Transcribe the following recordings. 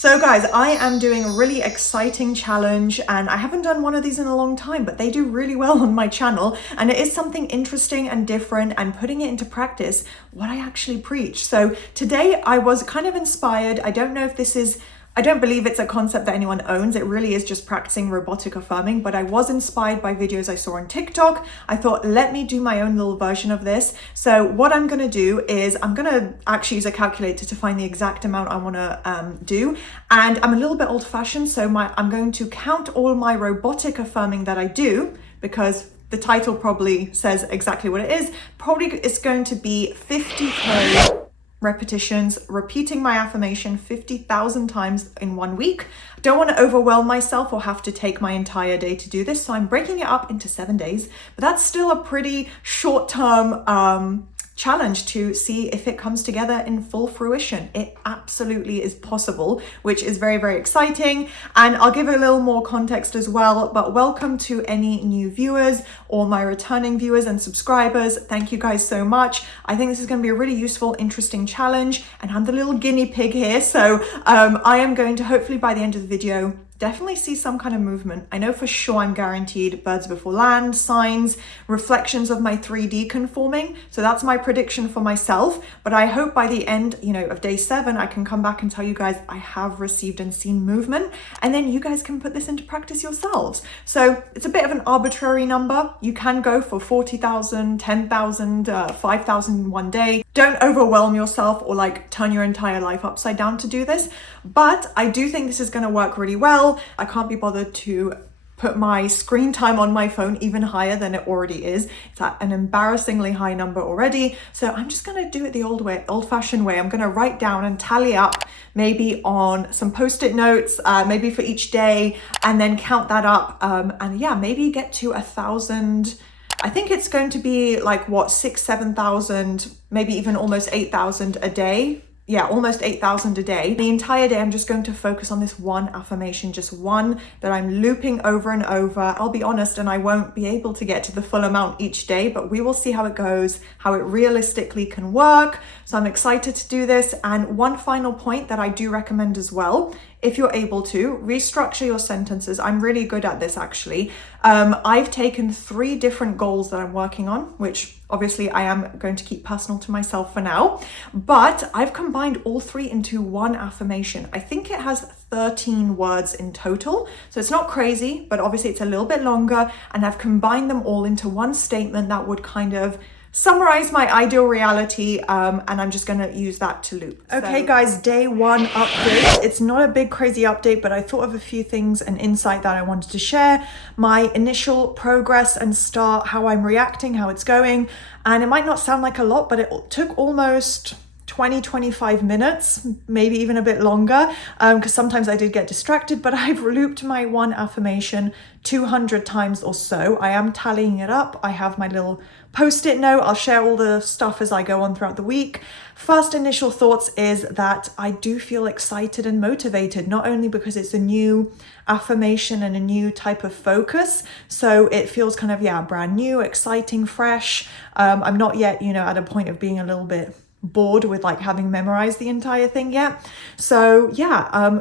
So guys, I am doing a really exciting challenge and I haven't done one of these in a long time, but they do really well on my channel and it is something interesting and different and putting it into practice what I actually preach. So today I was kind of inspired. I don't believe it's a concept that anyone owns. It really is just practicing robotic affirming, but I was inspired by videos I saw on TikTok. I thought, let me do my own little version of this. So what I'm gonna do is I'm gonna actually use a calculator to find the exact amount I wanna do. And I'm a little bit old fashioned, so I'm going to count all my robotic affirming that I do, because the title probably says exactly what it is. Probably it's going to be 50K repetitions, repeating my affirmation 50,000 times in 1 week. I don't want to overwhelm myself or have to take my entire day to do this, so I'm breaking it up into 7 days, but that's still a pretty short-term challenge to see if it comes together in full fruition. It absolutely is possible, which is very, very exciting. And I'll give a little more context as well, but welcome to any new viewers or my returning viewers and subscribers. Thank you guys so much. I think this is going to be a really useful, interesting challenge, and I'm the little guinea pig here. So I am going to hopefully by the end of the video definitely see some kind of movement. I know for sure I'm guaranteed birds before land, signs, reflections of my 3D conforming. So that's my prediction for myself. But I hope by the end, of day 7, I can come back and tell you guys I have received and seen movement. And then you guys can put this into practice yourselves. So it's a bit of an arbitrary number. You can go for 40,000, 10,000, 5,000 in 1 day. Don't overwhelm yourself or turn your entire life upside down to do this. But I do think this is going to work really well. I can't be bothered to put my screen time on my phone even higher than it already is. It's at an embarrassingly high number already. So I'm just going to do it the old-fashioned way. I'm going to write down and tally up maybe on some post-it notes, maybe for each day, and then count that up. And yeah, maybe get to 1,000. I think it's going to be 6,000, 7,000, maybe even almost 8,000 a day. Yeah, almost 8,000 a day. The entire day, I'm just going to focus on this one affirmation, just one that I'm looping over and over. I'll be honest, and I won't be able to get to the full amount each day, but we will see how it goes, how it realistically can work. So I'm excited to do this. And one final point that I do recommend as well, if you're able to, restructure your sentences. I'm really good at this actually. I've taken 3 different goals that I'm working on, which obviously I am going to keep personal to myself for now, but I've combined all 3 into one affirmation. I think it has 13 words in total. So it's not crazy, but obviously it's a little bit longer, and I've combined them all into one statement that would kind of summarize my ideal reality, and I'm just going to use that to loop. Okay guys, day 1 update. It's not a big crazy update, but I thought of a few things and insight that I wanted to share. My initial progress and start, how I'm reacting, how it's going. And it might not sound like a lot, but it took almost 20-25 minutes, maybe even a bit longer, because sometimes I did get distracted, but I've looped my one affirmation 200 times or so. I am tallying it up. I have my little post-it note. I'll share all the stuff as I go on throughout the week. First initial thoughts is that I do feel excited and motivated, not only because it's a new affirmation and a new type of focus, so it feels kind of, brand new, exciting, fresh. I'm not yet, at a point of being a little bit bored with having memorized the entire thing yet. So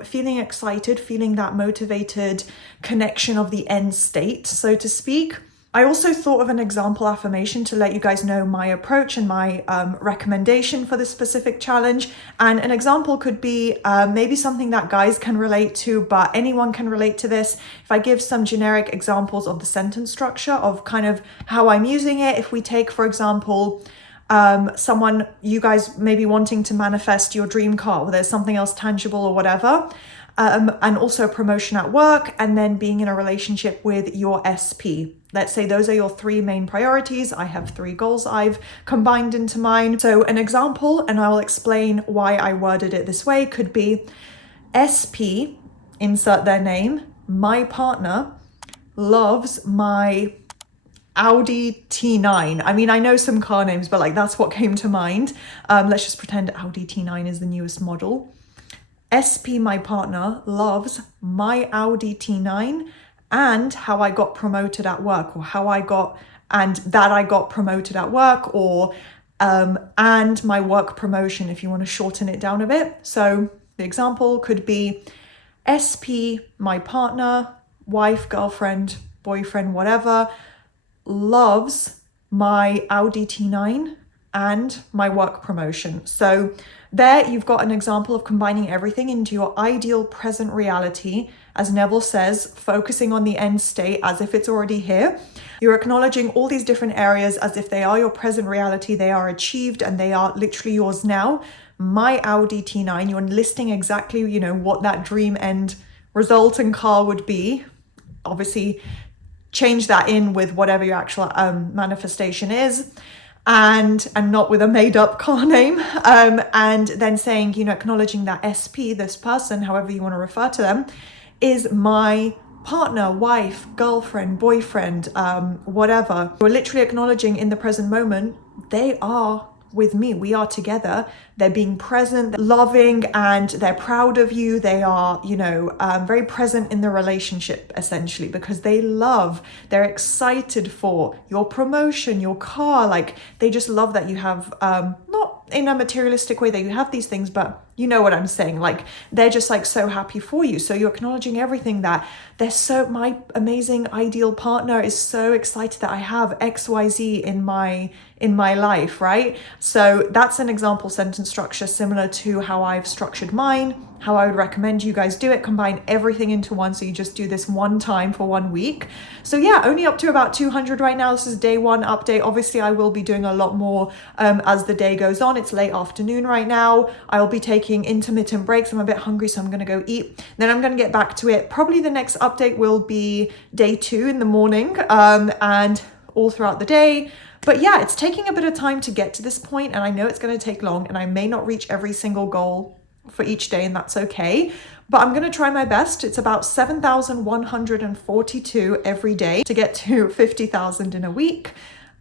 feeling excited, feeling that motivated connection of the end state, so to speak. I also thought of an example affirmation to let you guys know my approach and my recommendation for this specific challenge. And an example could be maybe something that guys can relate to, but anyone can relate to this. If I give some generic examples of the sentence structure of kind of how I'm using it, if we take, for example, you guys may be wanting to manifest your dream car, or there's something else tangible or whatever, and also promotion at work, and then being in a relationship with your SP. Let's say those are your 3 main priorities. I have 3 goals I've combined into mine. So an example, and I'll explain why I worded it this way, could be SP, insert their name, my partner loves my Audi T9. I mean, I know some car names, but that's what came to mind. Let's just pretend Audi T9 is the newest model. SP, my partner, loves my Audi T9 and how I got promoted at work, or I got promoted at work, or and my work promotion, if you want to shorten it down a bit. So The example could be SP, my partner, wife, girlfriend, boyfriend, whatever, loves my Audi T9 and my work promotion. So there you've got an example of combining everything into your ideal present reality. As Neville says, focusing on the end state as if it's already here. You're acknowledging all these different areas as if they are your present reality, they are achieved and they are literally yours now. My Audi T9, you're listing exactly, what that dream end result and car would be. Obviously, change that in with whatever your actual manifestation is, and not with a made-up car name. And then saying, acknowledging that SP, this person, however you want to refer to them, is my partner, wife, girlfriend, boyfriend, whatever. You're literally acknowledging in the present moment, they are with me, we are together, they're being present, they're loving, and they're proud of you. They are, very present in the relationship, essentially, because they're excited for your promotion, your car. Like, they just love that you have, not in a materialistic way that you have these things, but you know what I'm saying? Like, they're just like so happy for you. So you're acknowledging everything, that my amazing ideal partner is so excited that I have XYZ in my life, right? So that's an example sentence structure similar to how I've structured mine, how I would recommend you guys do it. Combine everything into one. So you just do this one time for 1 week. So yeah, only up to about 200 right now. This is day one update. Obviously, I will be doing a lot more as the day goes on. It's late afternoon right now. I'll be taking intermittent breaks. I'm a bit hungry, so I'm going to go eat. Then I'm going to get back to it. Probably the next update will be day 2 in the morning and all throughout the day. But yeah, it's taking a bit of time to get to this point, and I know it's going to take long, and I may not reach every single goal for each day, and that's okay. But I'm going to try my best. It's about 7,142 every day to get to 50,000 in a week.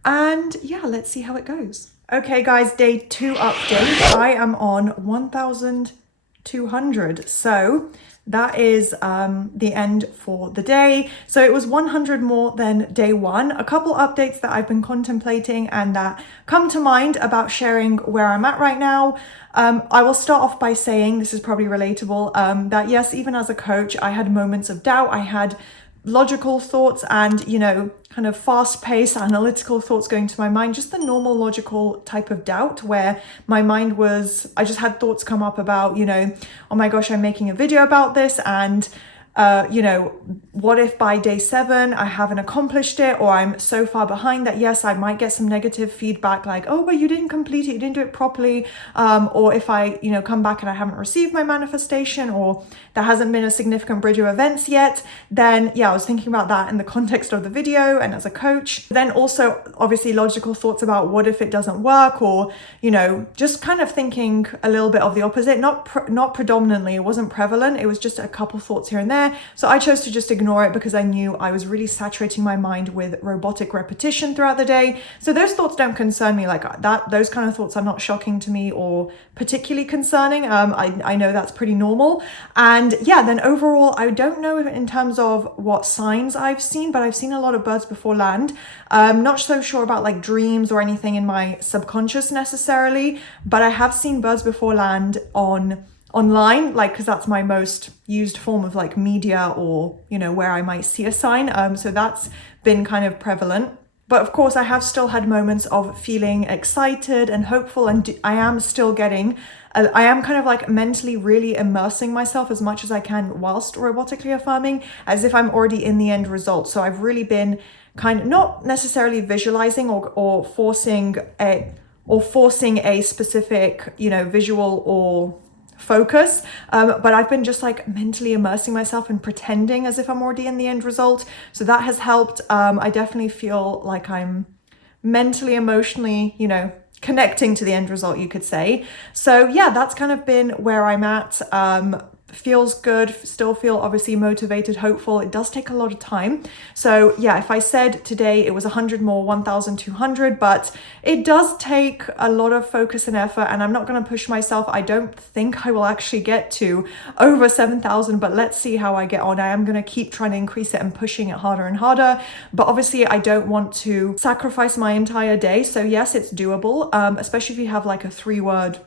And yeah, let's see how it goes. Okay, guys, day 2 update. I am on 1,200. So that is the end for the day. So it was 100 more than day 1. A couple updates that I've been contemplating and that come to mind about sharing where I'm at right now. I will start off by saying, this is probably relatable, that yes, even as a coach, I had moments of doubt. I had logical thoughts and, kind of fast-paced analytical thoughts going to my mind, just the normal logical type of doubt where my mind I just had thoughts come up about, oh my gosh, I'm making a video about this, and what if by day 7 I haven't accomplished it, or I'm so far behind that yes, I might get some negative feedback like, oh, but you didn't complete it, you didn't do it properly, or if I come back and I haven't received my manifestation, or there hasn't been a significant bridge of events yet, then yeah, I was thinking about that in the context of the video and as a coach. Then also obviously logical thoughts about what if it doesn't work, or just kind of thinking a little bit of the opposite, not predominantly, it wasn't prevalent, it was just a couple thoughts here and there. So I chose to just ignore it because I knew I was really saturating my mind with robotic repetition throughout the day. So those thoughts don't concern me like that. Those kind of thoughts are not shocking to me or particularly concerning. I know that's pretty normal. And yeah, then overall, I don't know in terms of what signs I've seen, but I've seen a lot of birds before land. I'm not so sure about like dreams or anything in my subconscious necessarily, but I have seen birds before land online, like, because that's my most used form of like media, or where I might see a sign, so that's been kind of prevalent. But of course I have still had moments of feeling excited and hopeful, and I am still I am kind of like mentally really immersing myself as much as I can whilst robotically affirming, as if I'm already in the end result. So I've really been kind of not necessarily visualizing or forcing a specific visual or focus, but I've been just like mentally immersing myself and pretending as if I'm already in the end result. So that has helped. I definitely feel like I'm mentally, emotionally, connecting to the end result, you could say. So yeah, that's kind of been where I'm at. Feels good, still feel obviously motivated, hopeful. It does take a lot of time. So yeah, if I said today it was 100 more, 1,200, but it does take a lot of focus and effort, and I'm not going to push myself. I don't think I will actually get to over 7,000, but let's see how I get on. I am going to keep trying to increase it and pushing it harder and harder, but obviously I don't want to sacrifice my entire day. So yes, it's doable, especially if you have like a 3-word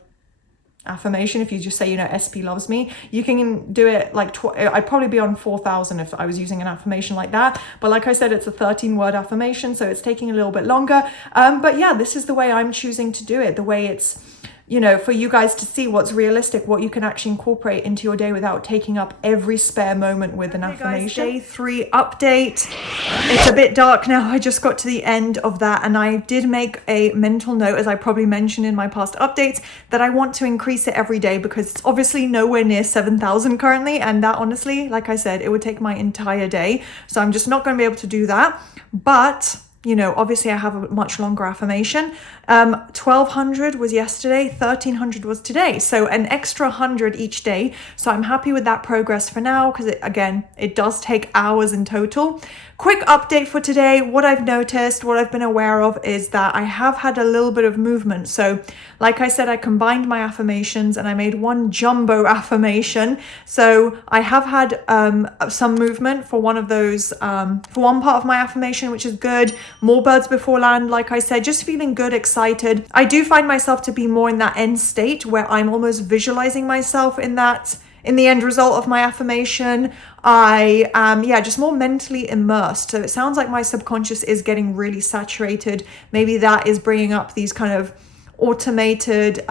affirmation. If you just say, you know, SP loves me, you can do it like I'd probably be on 4,000 if I was using an affirmation like that. But like I said, it's a 13-word affirmation, so it's taking a little bit longer. But yeah, this is the way I'm choosing to do it, the way it's, you know, for you guys to see what's realistic, what you can actually incorporate into your day without taking up every spare moment with an affirmation. Guys, day 3 update. It's a bit dark now. I just got to the end of that, and I did make a mental note, as I probably mentioned in my past updates, that I want to increase it every day because it's obviously nowhere near 7,000 currently. And that honestly, like I said, it would take my entire day. So I'm just not going to be able to do that. But you know, obviously I have a much longer affirmation. 1,200 was yesterday, 1,300 was today. So an extra 100 each day. So I'm happy with that progress for now because again, it does take hours in total. Quick update for today. What I've noticed, what I've been aware of is that I have had a little bit of movement. So like I said, I combined my affirmations and I made one jumbo affirmation. So I have had some movement for one of those, for one part of my affirmation, which is good. More birds before land, like I said, just feeling good, excited. I do find myself to be more in that end state where I'm almost visualizing myself in the end result of my affirmation. I am, just more mentally immersed. So it sounds like my subconscious is getting really saturated. Maybe that is bringing up these kind of automated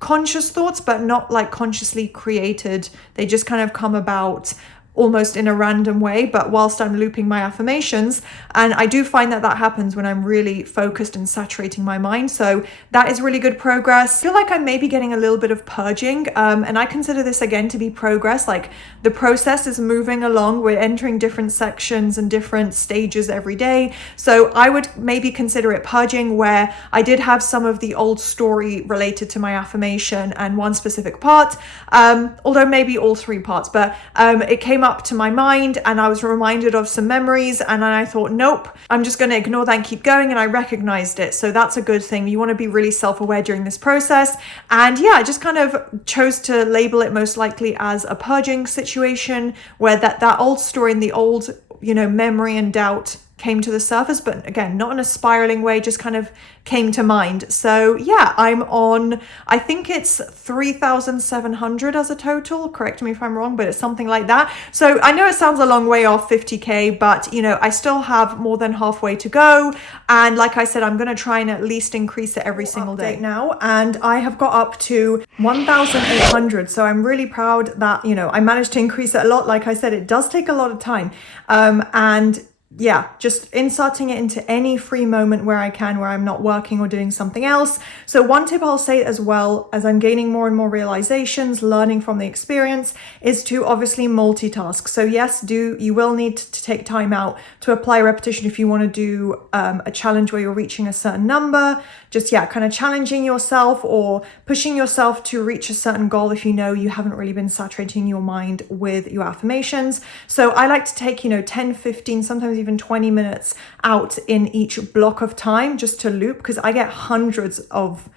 conscious thoughts, but not like consciously created. They just kind of come about almost in a random way, but whilst I'm looping my affirmations. And I do find that that happens when I'm really focused and saturating my mind. So that is really good progress. I feel like I'm maybe getting a little bit of purging. And I consider this again to be progress. Like the process is moving along. We're entering different sections and different stages every day. So I would maybe consider it purging, where I did have some of the old story related to my affirmation and one specific part, although maybe all 3 parts, but it came up to my mind and I was reminded of some memories, and then I thought, nope, I'm just going to ignore that and keep going, and I recognized it. So that's a good thing. You want to be really self-aware during this process. And yeah, I just kind of chose to label it most likely as a purging situation, where that old story and the old, you know, memory and doubt came to the surface, but again, not in a spiraling way, just kind of came to mind. So yeah, I'm on, I think it's 3,700 as a total. Correct me if I'm wrong, but it's something like that. So I know it sounds a long way off 50K, but you know, I still have more than halfway to go. And like I said, I'm going to try and at least increase it every single day now. And I have got up to 1,800. So I'm really proud that, you know, I managed to increase it a lot. Like I said, it does take a lot of time. And yeah, just inserting it into any free moment where I can, where I'm not working or doing something else. So one tip I'll say as well, as I'm gaining more and more realizations, learning from the experience, is to obviously multitask. So yes, you will need to take time out to apply repetition if you want to do a challenge where you're reaching a certain number. Just, yeah, kind of challenging yourself or pushing yourself to reach a certain goal if you know you haven't really been saturating your mind with your affirmations. So I like to take, 10, 15, sometimes even 20 minutes out in each block of time just to loop, because I get hundreds of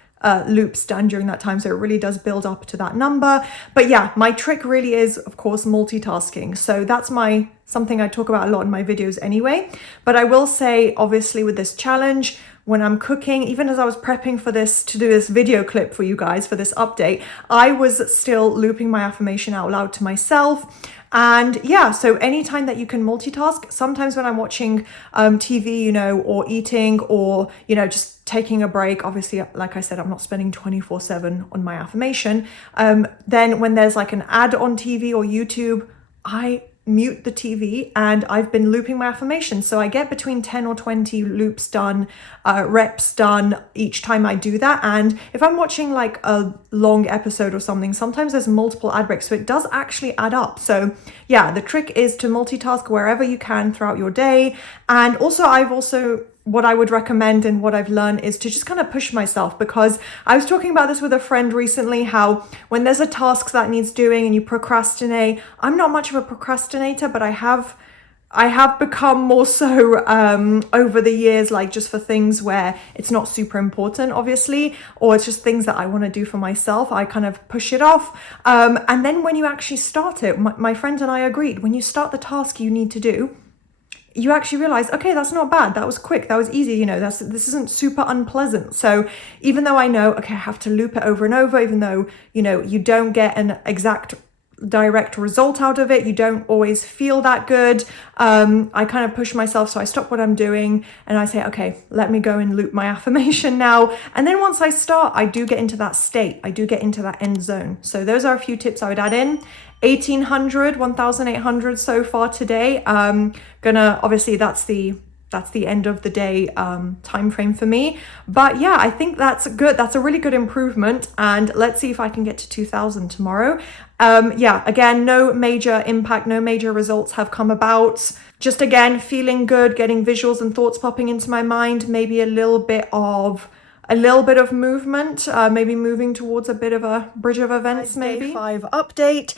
loops done during that time. So it really does build up to that number. But yeah, my trick really is, of course, multitasking. So that's something I talk about a lot in my videos anyway. But I will say, obviously, with this challenge, when I'm cooking, even as I was prepping for this, to do this video clip for you guys for this update, I was still looping my affirmation out loud to myself. And yeah, so anytime that you can multitask, sometimes when I'm watching TV, or eating, or, just taking a break, obviously, like I said, I'm not spending 24/7 on my affirmation. Then when there's like an ad on TV or YouTube, I mute the TV and I've been looping my affirmations. So I get between 10 or 20 loops done, reps done each time I do that. And if I'm watching like a long episode or something, sometimes there's multiple ad breaks. So it does actually add up. So yeah, the trick is to multitask wherever you can throughout your day. And also what I would recommend and what I've learned is to just kind of push myself, because I was talking about this with a friend recently, how when there's a task that needs doing and you procrastinate, I'm not much of a procrastinator, but I have become more so over the years, like just for things where it's not super important, obviously, or it's just things that I want to do for myself, I kind of push it off. And then when you actually start it, my friend and I agreed, when you start the task you need to do, you actually realize, okay, that's not bad. That was quick. That was easy. You know, this isn't super unpleasant. So even though I know, okay, I have to loop it over and over, even though, you know, you don't get an exact direct result out of it, you don't always feel that good. I kind of push myself, so I stop what I'm doing and I say, okay, let me go and loop my affirmation now. And then once I start, I do get into that state, I do get into that end zone. So those are a few tips I would add in. 1,800 so far today. Gonna, obviously that's the end of the day time frame for me, but yeah, I think that's good. That's a really good improvement, and let's see if I can get to 2,000 tomorrow. Yeah, again, no major impact, no major results have come about. Just again, feeling good, getting visuals and thoughts popping into my mind, maybe a little bit of movement, maybe moving towards a bit of a bridge of events, maybe. Day 5 update.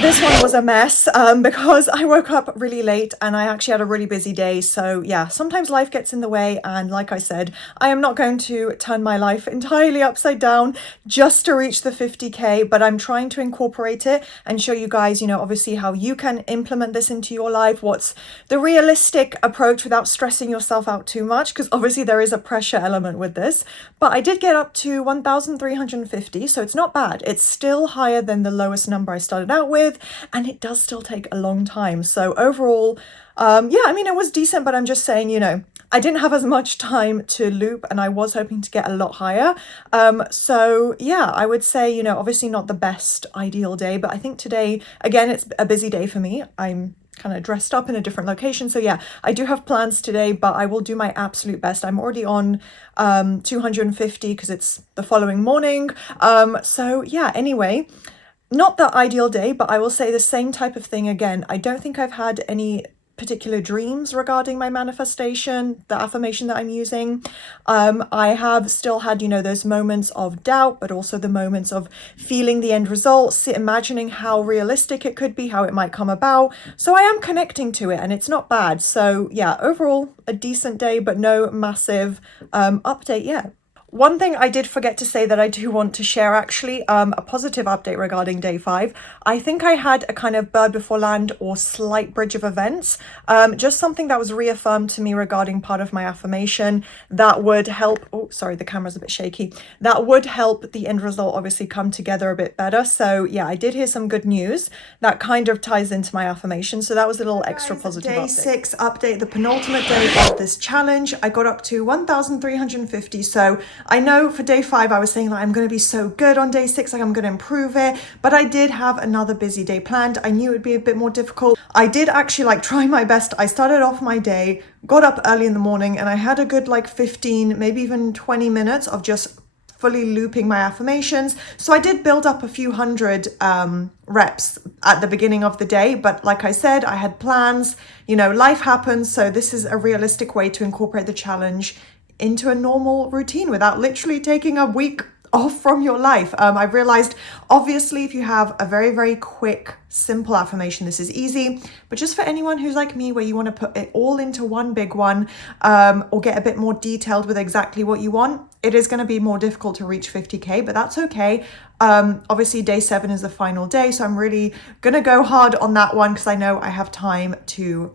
This one was a mess because I woke up really late and I actually had a really busy day. So yeah, sometimes life gets in the way. And like I said, I am not going to turn my life entirely upside down just to reach the 50K, but I'm trying to incorporate it and show you guys, you know, obviously how you can implement this into your life. What's the realistic approach without stressing yourself out too much? Because obviously there is a pressure element with this. But I did get up to 1,350, so it's not bad. It's still higher than the lowest number I started out with, and it does still take a long time. So overall, yeah, I mean, it was decent, but I'm just saying, you know, I didn't have as much time to loop and I was hoping to get a lot higher. So yeah, I would say, you know, obviously not the best ideal day, but I think today, again, it's a busy day for me. I'm kind of dressed up in a different location. So yeah, I do have plans today, but I will do my absolute best. I'm already on 250 because it's the following morning. So yeah, anyway, not the ideal day, but I will say the same type of thing again. I don't think I've had any particular dreams regarding my manifestation, the affirmation that I'm using. I have still had, you know, those moments of doubt, but also the moments of feeling the end result, imagining how realistic it could be, how it might come about. So I am connecting to it and it's not bad. So yeah, overall a decent day, but no massive update yet. One thing I did forget to say that I do want to share, actually, a positive update regarding day 5. I think I had a kind of bird before land or slight bridge of events, just something that was reaffirmed to me regarding part of my affirmation that would help. Oh, sorry, the camera's a bit shaky. That would help the end result obviously come together a bit better. So yeah, I did hear some good news that kind of ties into my affirmation. So that was a little extra positive update. Day 6 update, the penultimate day of this challenge. I got up to 1,350. So I know for day 5, I was saying like, I'm going to be so good on day 6, like I'm going to improve it. But I did have another busy day planned. I knew it would be a bit more difficult. I did actually like try my best. I started off my day, got up early in the morning, and I had a good like 15, maybe even 20 minutes of just fully looping my affirmations. So I did build up a few hundred reps at the beginning of the day. But like I said, I had plans, you know, life happens. So this is a realistic way to incorporate the challenge into a normal routine without literally taking a week off from your life. I've realized, obviously, if you have a very, very quick, simple affirmation, this is easy. But just for anyone who's like me, where you want to put it all into one big one, or get a bit more detailed with exactly what you want, it is going to be more difficult to reach 50K, but that's okay. Obviously, day 7 is the final day, so I'm really going to go hard on that one because I know I have time to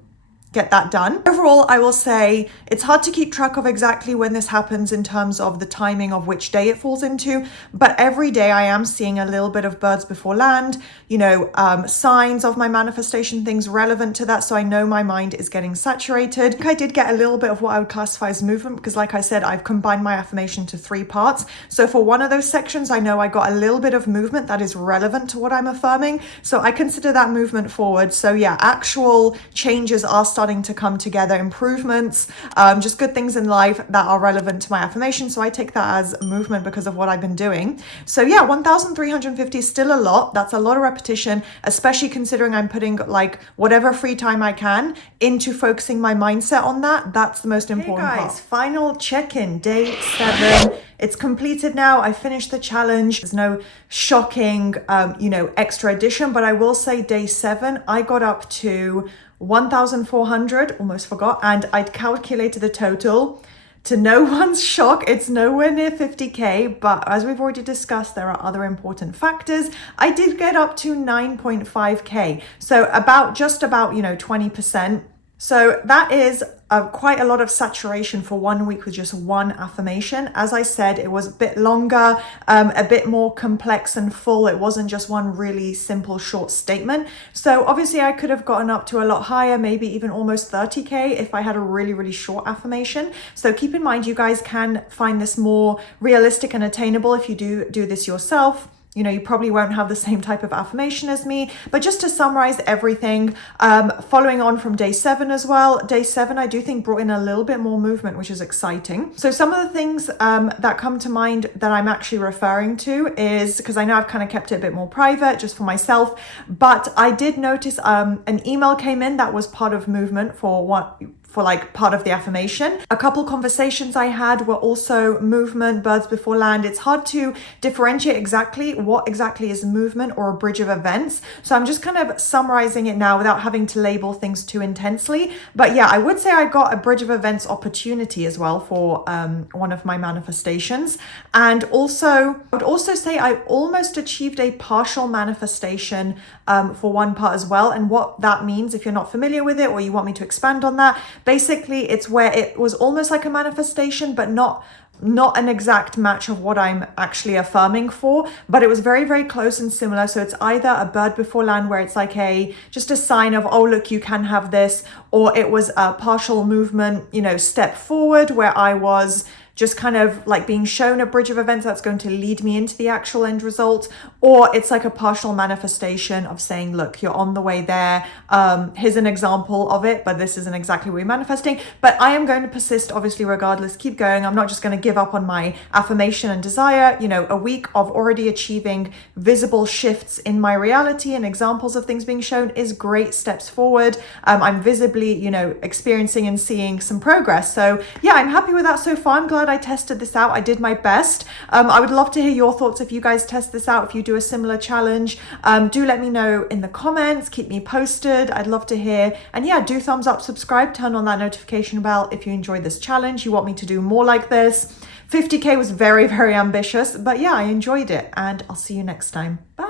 get that done. Overall, I will say it's hard to keep track of exactly when this happens in terms of the timing of which day it falls into, but every day I am seeing a little bit of birds before land, you know, signs of my manifestation, things relevant to that. So I know my mind is getting saturated. I did get a little bit of what I would classify as movement because like I said, I've combined my affirmation to 3 parts. So for one of those sections, I know I got a little bit of movement that is relevant to what I'm affirming. So I consider that movement forward. So yeah, actual changes are starting to come together, improvements, just good things in life that are relevant to my affirmation. So I take that as movement because of what I've been doing. So yeah, 1,350 is still a lot. That's a lot of repetition, especially considering I'm putting like whatever free time I can into focusing my mindset on that. That's the most important part. Final check-in, day 7. It's completed now. I finished the challenge. There's no shocking, you know, extra addition, but I will say day 7, I got up to 1,400, almost forgot, and I'd calculated the total. To no one's shock, it's nowhere near 50K, but as we've already discussed, there are other important factors. I did get up to 9.5K, so just about, you know, 20%. So that is quite a lot of saturation for 1 week with just one affirmation. As I said, it was a bit longer, a bit more complex and full. It wasn't just one really simple, short statement. So obviously I could have gotten up to a lot higher, maybe even almost 30K if I had a really, really short affirmation. So keep in mind, you guys can find this more realistic and attainable if you do this yourself. You know, you probably won't have the same type of affirmation as me, but just to summarize everything, following on from day 7 as well, day 7, I do think brought in a little bit more movement, which is exciting. So some of the things that come to mind that I'm actually referring to is, because I know I've kind of kept it a bit more private just for myself, but I did notice an email came in that was part of movement for like part of the affirmation. A couple conversations I had were also movement, birds before land. It's hard to differentiate exactly what exactly is movement or a bridge of events. So I'm just kind of summarizing it now without having to label things too intensely. But yeah, I would say I got a bridge of events opportunity as well for one of my manifestations. And also, I would also say I almost achieved a partial manifestation for one part as well. And what that means, if you're not familiar with it or you want me to expand on that, basically it's where it was almost like a manifestation, but not an exact match of what I'm actually affirming for, but it was very, very close and similar. So it's either a bird before land where it's like just a sign of, oh, look, you can have this, or it was a partial movement, you know, step forward where I was just kind of like being shown a bridge of events that's going to lead me into the actual end result, or it's like a partial manifestation of saying, look, you're on the way there. Here's an example of it, but this isn't exactly what you're manifesting. But I am going to persist, obviously, regardless, keep going. I'm not just going to give up on my affirmation and desire. You know, a week of already achieving visible shifts in my reality and examples of things being shown is great steps forward. I'm visibly, you know, experiencing and seeing some progress. So yeah, I'm happy with that so far. I'm glad I tested this out. I did my best. I would love to hear your thoughts if you guys test this out, if you do a similar challenge. Do let me know in the comments, keep me posted. I'd love to hear. And yeah, do thumbs up, subscribe, turn on that notification bell if you enjoyed this challenge, you want me to do more like this. 50K was very, very ambitious, but yeah, I enjoyed it, and I'll see you next time. Bye.